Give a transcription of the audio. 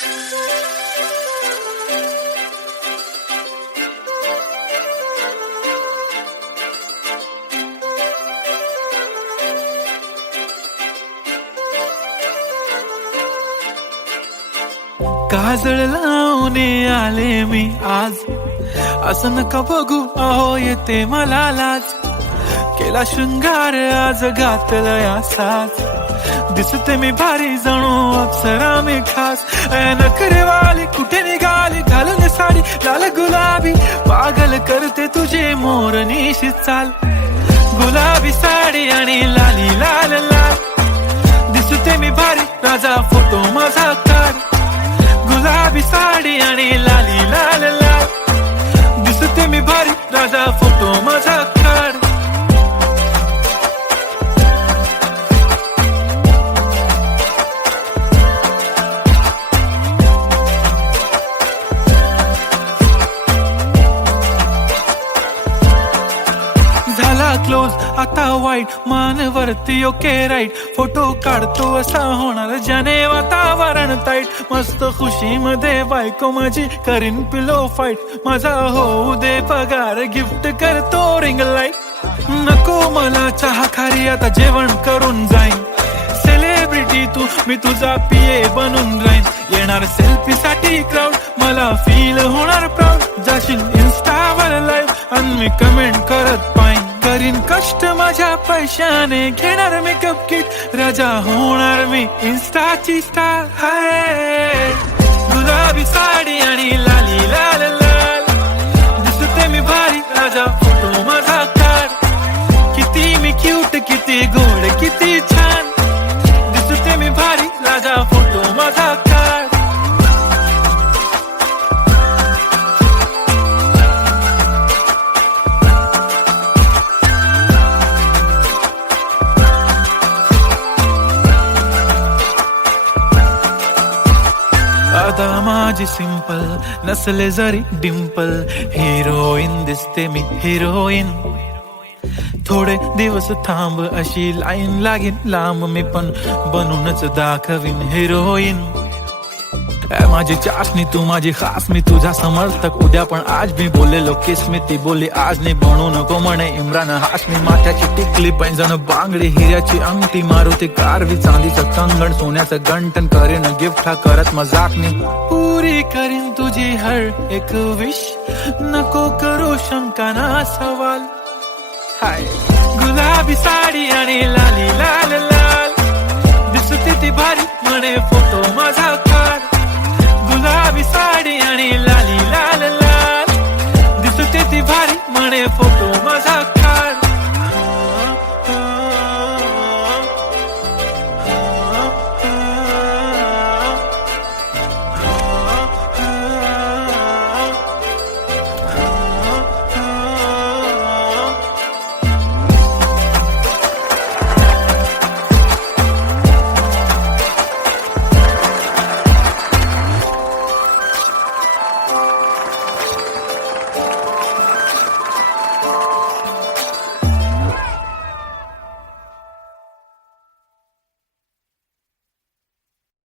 काजळ लावून आले मी आज, असं नका बघू अहो येते मला लाज. केला शृंगार आज घातलं या साज, दिसते मी भारी जणू अप्सरा मी खास. नखरेवाली कुठे निघाली घालून साडी लाल गुलाबी, पागल करते तुझे मोरनीशी चाल. गुलाबी साडी आणि लाली लाल लाल, दिसते मी भारी राजा फोटो माझा काढ. गुलाबी साडी आणि लाली लाल लाल, दिसते मी भारी राजा फोटो माझा काढ. झाला क्लोज आता वाईट, मान वरती ओके राईट. फोटो काढतो असा होणार ज्याने वातावरण ताईट. मस्त खुशी मध्ये बायको माझी करीन पिलो फाईट. माझा होऊ दे पगार गिफ्ट करतो रिंग लाईट. नको मला चहा खारी आता जेवण करून जाईन. सेलिब्रिटी तू मी तुझा पिये बनून राहीन. येणार सेल्फी साठी क्राऊड मला फील होणार प्राऊड. जाशील इन्स्टावर लाईव्ह आणि मी कमेंट करत पाईन. करीन कष्ट माझ्या पैशाने घेणार मेकअप किट. राजा होणार मी इन्स्टाची स्टार. हाय गुलाबी साडी आणि लाली लाल लाल, दिसते मी भारी राजा फोटो माझा काढ. किती मी क्यूट किती गोड किती छान, दिसते मी भारी राजा फोटो माझा काढ. आता माझी सिंपल नसले जरी डिंपल, हिरोईन दिसते मी हिरोईन. थोडे दिवस थांब अशी लाईन लागेल लांब, मी पण बनूनच दाखवीन हिरोईन. माझी चाशनी तू माझी खास, मी तुझा समर्थक उद्या पण आज. मी बोललेलो किस मी ती बोलली आज नाही. बनू नको म्हणे इम्रान हाशमी. माथ्याची टिकली पैंजण बांगडी हिऱ्याची अंगठी, मारुती कारवी चांदीचं कंगण सोन्याचं गंटन. करीन गिफ्ट हा करत मजाक मी, पुरी करीन तुझी हर एक विश. नको करू शंका ना सवाल. हाय गुलाबी साडी आणि लाली लाल लाल, दिसते ती भारी म्हणे फोटो माझा काढ. गुलाबी साडी आणि लाली लाल लाल, दिसते ती भारी म्हणे फोटो माझा.